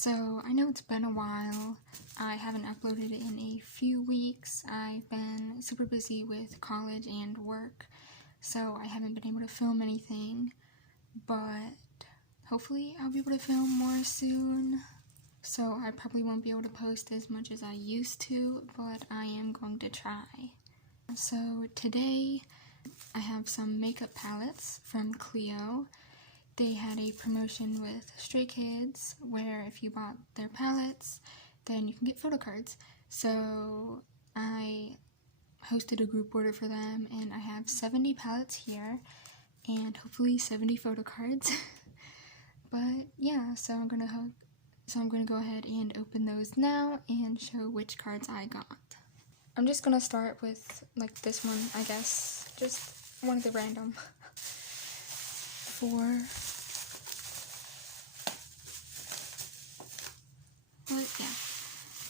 So, I know it's been a while. I haven't uploaded in a few weeks. I've been super busy with college and work, so I haven't been able to film anything, but hopefully I'll be able to film more soon. So I probably won't be able to post as much as I used to, but I am going to try. So today I have some makeup palettes from Clio. They had a promotion with Stray Kids where if you bought their palettes, then you can get photo cards. So I hosted a group order for them, and I have 70 palettes here and hopefully 70 photo cards. But yeah, so I'm gonna go ahead and open those now and show which cards I got. I'm just gonna start with like this one, I guess, just one of the random. But yeah,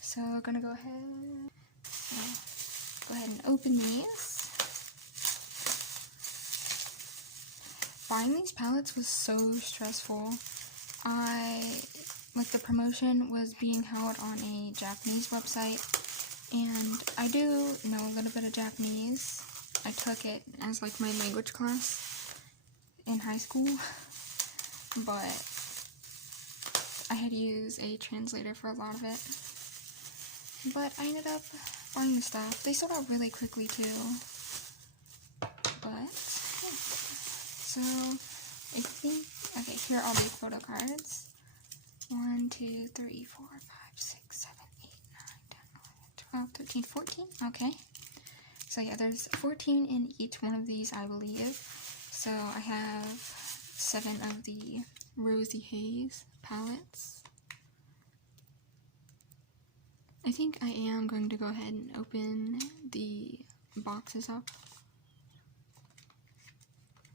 so I'm gonna go ahead and open these. Buying these palettes was so stressful. The promotion was being held on a Japanese website, and I do know a little bit of Japanese. I took it as like my language class in high school, but I had to use a translator for a lot of it. But I ended up buying the stuff. They sold out really quickly too. But yeah. So I think, okay, here are all these photo cards. 1, 2, 3, 4, 5, 6, 7, 8, 9, 10, 11, 12, 13, 14. Okay. So yeah, there's 14 in each one of these, I believe. So I have 7 of the Rosy Haze palettes. I think I am going to go ahead and open the boxes up.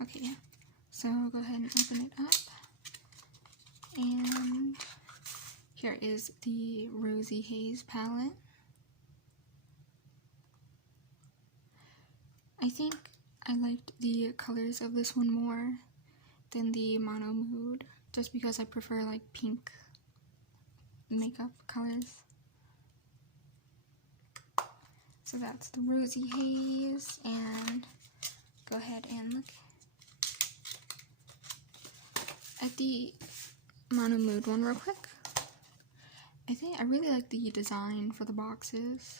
Okay, yeah. So I'll go ahead and open it up. And here is the Rosy Haze palette. I think I liked the colors of this one more than the Mono Mood, just because I prefer like pink makeup colors. So that's the Rosy Haze, and go ahead and look at the Mono Mood one real quick. I really like the design for the boxes.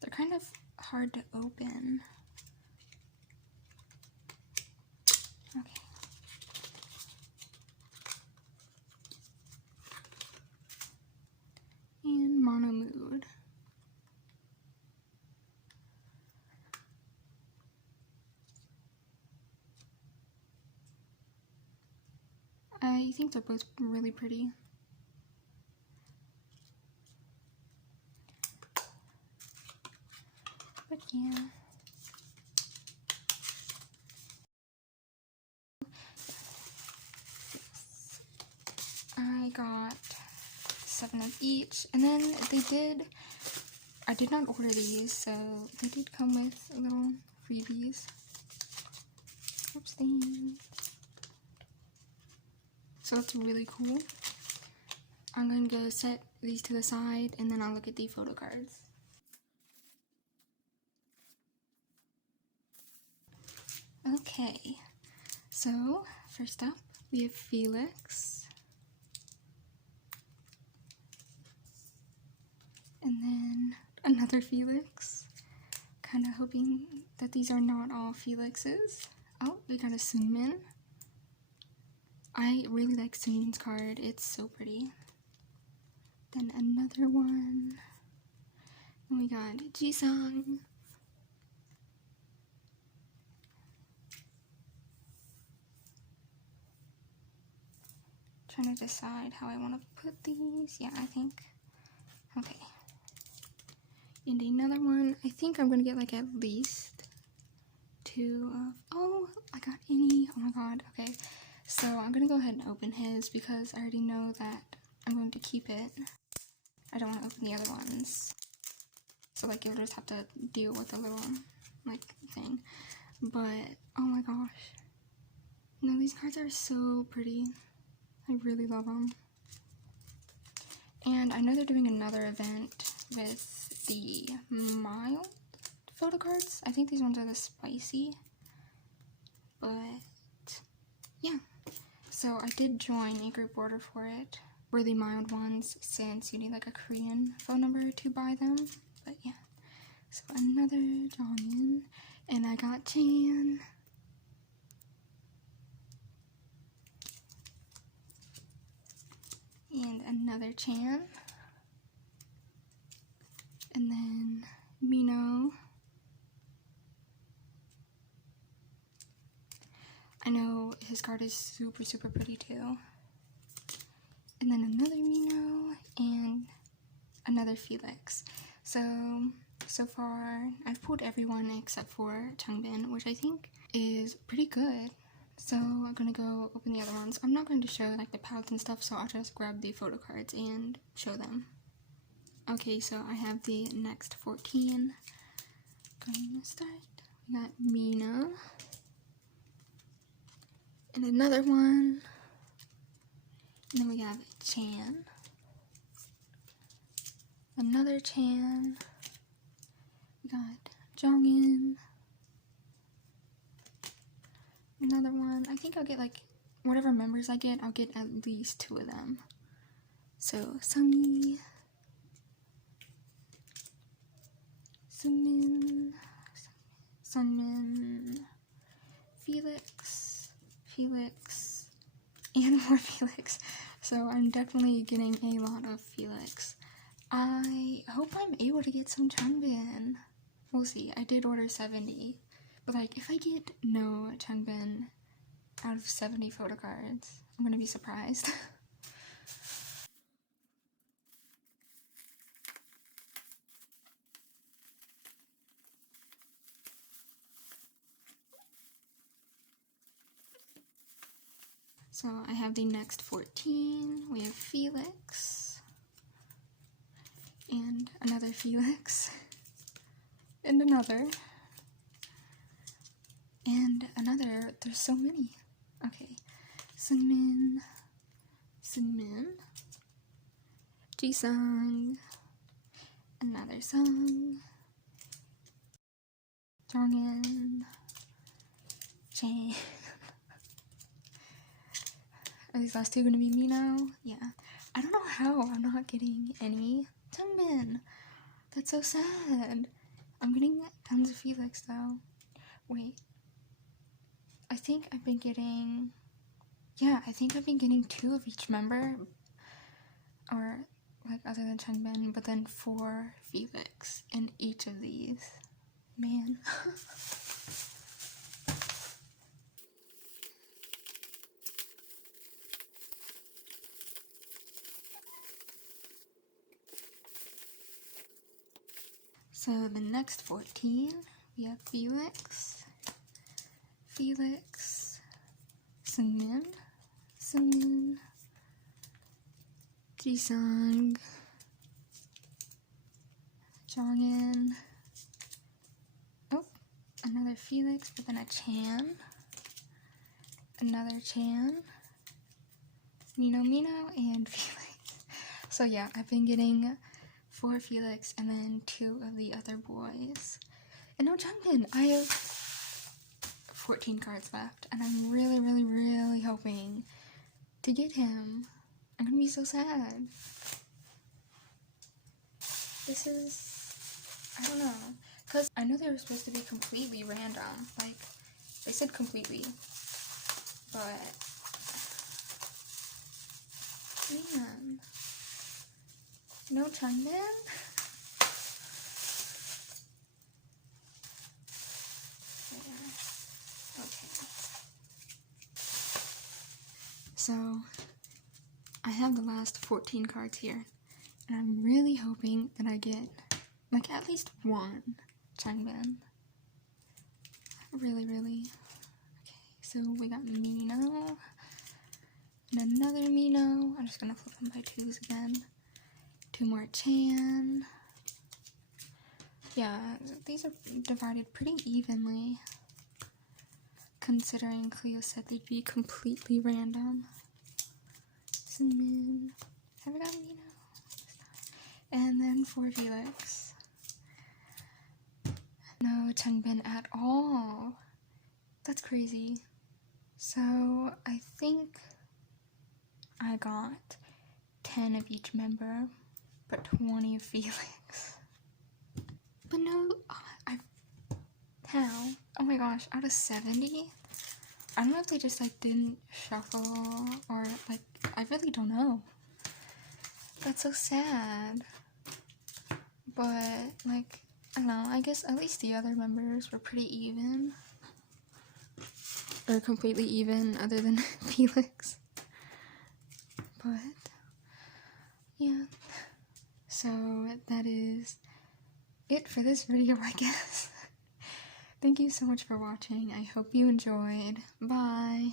They're kind of hard to open. Okay. And Mono Mood. I think they're both really pretty. But yeah. I got 7 of each, and then I did not order these, so they did come with little freebies. Oopsie. So that's really cool. I'm going to go set these to the side, and then I'll look at the photo cards. Okay, so first up we have Felix. And then another Felix. Kind of hoping that these are not all Felixes. Oh, we got a Sunmin. I really like Sunmin's card. It's so pretty. Then another one. And we got Jisung. Trying to decide how I want to put these. Yeah, I think. Okay. And another one. I think I'm going to get like at least 2 of... Oh, I got Innie. Oh my god. Okay. So I'm going to go ahead and open his because I already know that I'm going to keep it. I don't want to open the other ones. So like you'll just have to deal with the little like thing. But oh my gosh, no, these cards are so pretty. I really love them. And I know they're doing another event with the mild photo cards. I think these ones are the spicy. But yeah, so I did join a group order for it. We're the mild ones, since you need like a Korean phone number to buy them. But yeah, so another jeongin, and I got Chan. And another Chan. And then Mino. I know his card is super, super pretty too. And then another Mino and another Felix. So far, I've pulled everyone except for Changbin, which I think is pretty good. So I'm gonna go open the other ones. I'm not going to show like the pouch and stuff, so I'll just grab the photo cards and show them. Okay, so I have the next 14. Going to start. We got Mina. And another one. And then we have Chan. Another Chan. We got jeongin. Another one. I think I'll get like whatever members I get, I'll get at least 2 of them. So Sunny, Sunmin, Sunmin, Felix, and more Felix. So I'm definitely getting a lot of Felix. I hope I'm able to get some changbin. We'll see. I did order 70. But like, if I get no changbin out of 70 photo cards, I'm gonna be surprised. So I have the next 14. We have Felix. And another Felix. And another. And another. There's so many. Okay. Sunmin. Jisung. Another Sung. Jeongin. Chan. Are these last 2 gonna be me now? Yeah. I don't know how I'm not getting any changbin. That's so sad. I'm getting tons of Felix though. Wait. I think I've been getting... Yeah, I think I've been getting 2 of each member. Or, like, other than changbin, but then 4 Felix in each of these. Man. So the next 14, we have Felix, Sunmin, Jisung, jeongin, oh, another Felix, but then a Chan, another Chan, Mino, and Felix. So yeah, I've been getting 4 Felix and then 2 of the other boys. And no changbin. I have 14 cards left, and I'm really, really, really hoping to get him. I'm gonna be so sad. This is, I don't know, because I know they were supposed to be completely random. Like, they said completely, but man, no changbin? So, I have the last 14 cards here, and I'm really hoping that I get, like, at least 1 changbin. Really, really. Okay, so we got Mino, and another Mino. I'm just gonna flip them by 2s again. 2 more Chan, yeah, these are divided pretty evenly, considering Clio said they'd be completely random. Cinnamon, have I gotten Vino? And then for Felix, no changbin at all. That's crazy. So I think I got 10 of each member, but 20 of Felix. But no, how? Oh my gosh, out of 70? I don't know if they just like didn't shuffle or like, I really don't know. That's so sad. But like, I don't know, I guess at least the other members were pretty even. Or completely even, other than Felix. But yeah, so that is it for this video, I guess. Thank you so much for watching. I hope you enjoyed. Bye!